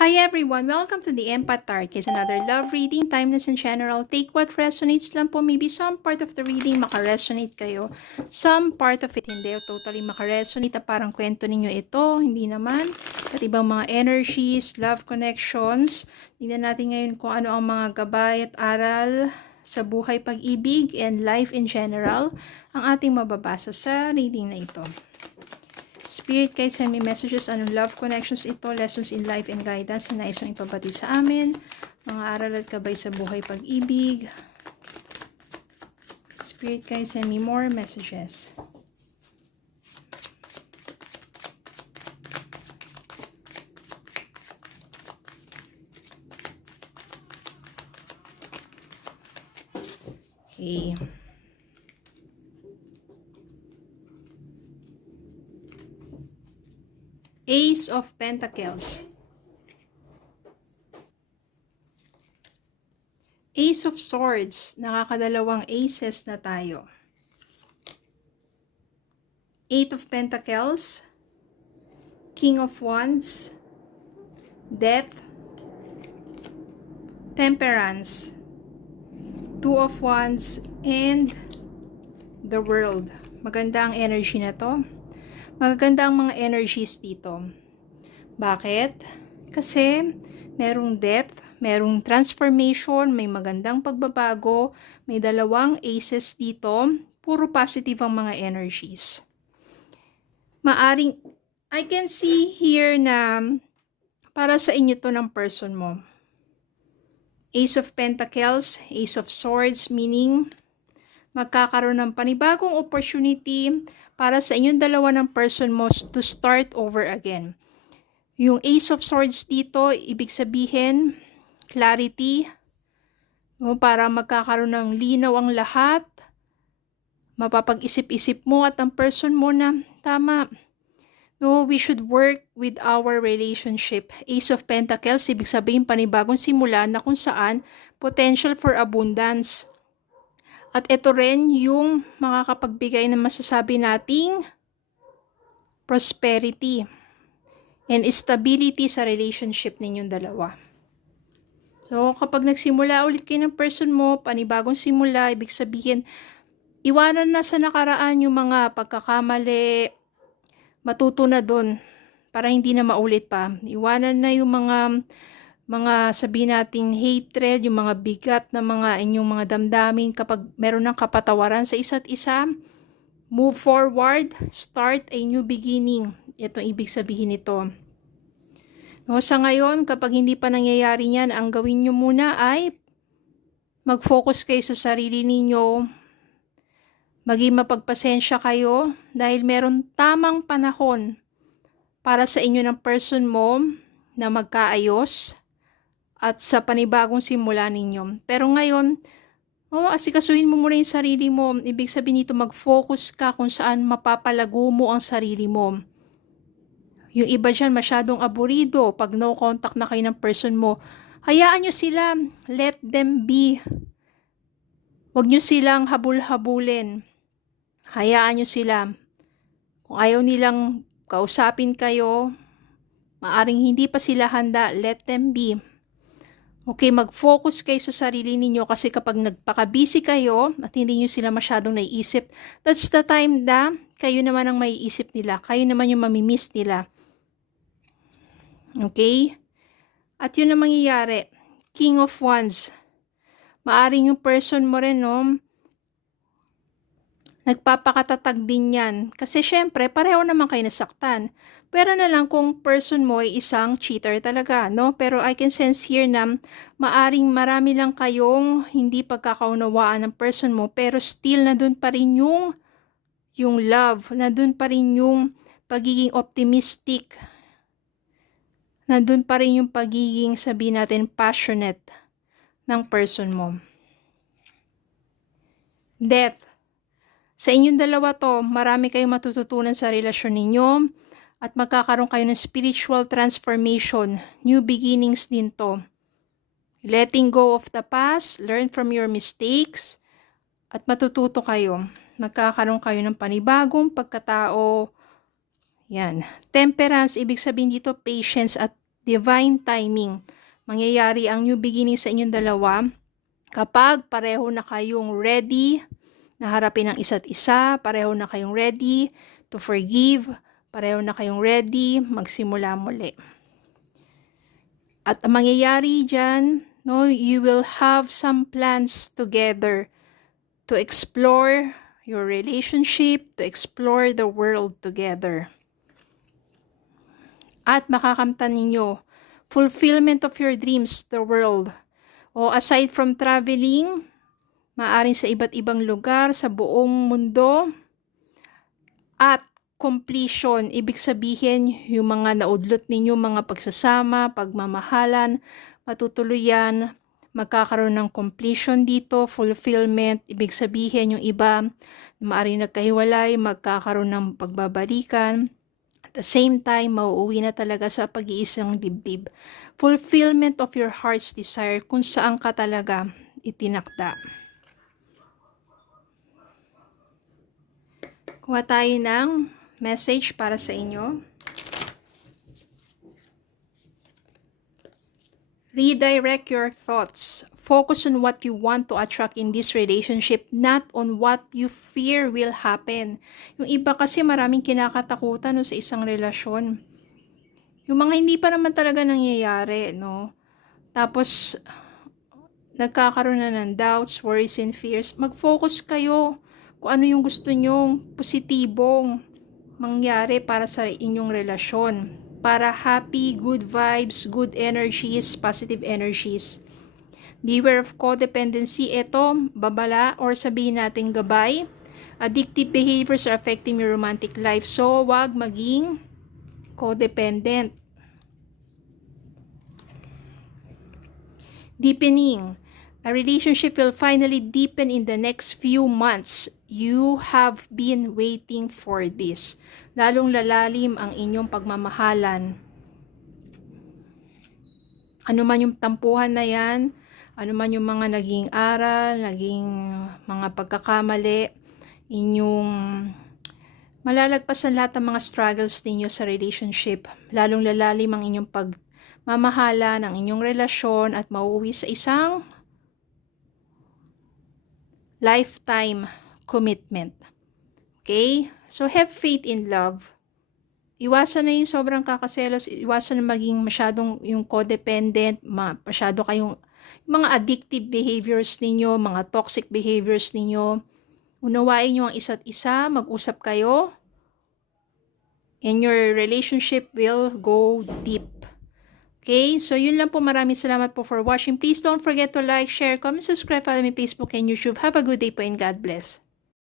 Hi everyone! Welcome to the Empath Tarot. It's another love reading, timeless and general. Take what resonates lang po. Maybe some part of the reading makaresonate kayo. Some part of it hindi totally makaresonate. Parang kwento ninyo ito. Hindi naman. At ibang mga energies, love connections. Tingnan natin ngayon kung ano ang mga gabay at aral sa buhay, pag-ibig, and life in general ang ating mababasa sa reading na ito. Spirit guide, send me messages, anong love connections ito, lessons in life and guidance na nais mong ipabati sa amin, mga aral at gabay sa buhay, pag-ibig. Spirit guide, send me more messages. Okay. Ace of Pentacles. Ace of Swords. Nakakadalawang aces na tayo. Eight of Pentacles. King of Wands. Death. Temperance. Two of Wands. And the World. Maganda ang energy na to. Magaganda ang mga energies dito. Bakit? Kasi merong death, merong transformation, may magandang pagbabago, may dalawang aces dito, puro positive ang mga energies. Maaring, I can see here na para sa inyo to ng person mo. Ace of Pentacles, Ace of Swords, meaning magkakaroon ng panibagong opportunity para sa inyong dalawa ng person mo to start over again. Yung Ace of Swords dito, ibig sabihin, clarity, para magkakaroon ng linaw ang lahat, mapapag-isip-isip mo at ang person mo na, tama, no, we should work with our relationship. Ace of Pentacles, ibig sabihin panibagong simula na kung saan potential for abundance. At ito rin yung makakapagbigay ng masasabi nating prosperity and stability sa relationship ninyong dalawa. So, kapag nagsimula ulit kayo ng person mo, panibagong simula, ibig sabihin, iwanan na sa nakaraan yung mga pagkakamali, matuto na dun para hindi na maulit pa. Iwanan na yung mga sabihin nating hatred, yung mga bigat na mga inyong mga damdamin kapag meron ng kapatawaran sa isa't isa. Move forward, start a new beginning. Ito ibig sabihin nito. No, sa ngayon, kapag hindi pa nangyayari yan, ang gawin nyo muna ay mag-focus kayo sa sarili ninyo, maging mapagpasensya kayo dahil meron tamang panahon para sa inyo ng person mo na magkaayos at sa panibagong simula ninyo. Pero ngayon, asikasuhin mo muna yung sarili mo. Ibig sabihin nito, mag-focus ka kung saan mapapalago mo ang sarili mo. Yung iba dyan, masyadong aburido. Pag no contact na kayo ng person mo, hayaan nyo sila. Let them be. Huwag nyo silang habul-habulin. Hayaan nyo sila. Kung ayaw nilang kausapin kayo, maaring hindi pa sila handa, let them be. Okay, mag-focus kayo sa sarili ninyo kasi kapag nagpaka-busy kayo at hindi nyo sila masyadong naiisip, that's the time na kayo naman ang maiisip nila. Kayo naman yung mamimiss nila. Okay? At yun ang mangyayari. King of Wands. Maaring yung person mo rin, no? Nagpapakatatag din yan. Kasi syempre, pareho naman kayo nasaktan. Pero na lang kung person mo ay isang cheater talaga, no? Pero I can sense here na maaring marami lang kayong hindi pagkakaunawaan ng person mo, pero still nandun pa rin yung love, nandun pa rin yung pagiging optimistic, nandun pa rin yung pagiging, sabihin natin, passionate ng person mo. Death. Sa inyong dalawa to, marami kayong matututunan sa relasyon ninyo at magkakaroon kayo ng spiritual transformation. New beginnings din to. Letting go of the past, learn from your mistakes, at matututo kayo. Magkakaroon kayo ng panibagong pagkatao. Yan. Temperance, ibig sabihin dito patience at Divine timing. Mangyayari ang new beginning sa inyong dalawa kapag pareho na kayong ready na harapin ang isa't isa, pareho na kayong ready to forgive, pareho na kayong ready magsimula muli. At ang mangyayari dyan, no, you will have some plans together to explore your relationship, to explore the world together. At makakamtan ninyo fulfillment of your dreams, the world. O aside from traveling, maaring sa iba't ibang lugar sa buong mundo. At completion, ibig sabihin yung mga naudlot ninyo, mga pagsasama, pagmamahalan, matutuluyan, magkakaroon ng completion dito, fulfillment, ibig sabihin yung iba, maaring nagkahiwalay, magkakaroon ng pagbabalikan. At the same time, mauuwi na talaga sa pag-iisang dibdib. Fulfillment of your heart's desire kung saan ka talaga itinakda. Kuha tayo ng message para sa inyo. Redirect your thoughts. Focus on what you want to attract in this relationship, not on what you fear will happen. Yung iba kasi maraming kinakatakutan no, sa isang relasyon. Yung mga hindi pa naman talaga nangyayari, no? Tapos, nagkakaroon na ng doubts, worries, and fears. Mag-focus kayo kung ano yung gusto nyong positibong mangyari para sa inyong relasyon. Para happy, good vibes, good energies, positive energies. Beware of codependency. Ito, babala or sabihin natin gabay. Addictive behaviors are affecting your romantic life. So, wag maging codependent. Deepening. A relationship will finally deepen in the next few months. You have been waiting for this. Lalong lalalim ang inyong pagmamahalan. Ano man yung tampuhan na yan, ano man yung mga naging aral, naging mga pagkakamali, inyong malalagpasan lahat ng mga struggles ninyo sa relationship. Lalong lalalim ang inyong pagmamahalan, ang inyong relasyon at mauuwi sa isang lifetime commitment. Okay? So, have faith in love. Iwasan na yung sobrang kakaselos, iwasan na maging masyadong yung codependent, masyado kayong mga addictive behaviors ninyo, mga toxic behaviors ninyo. Unawain nyo ang isa't isa, mag-usap kayo, and your relationship will go deep. Okay, so yun lang po. Maraming salamat po for watching. Please don't forget to like, share, comment, subscribe, follow me Facebook and YouTube. Have a good day po and God bless.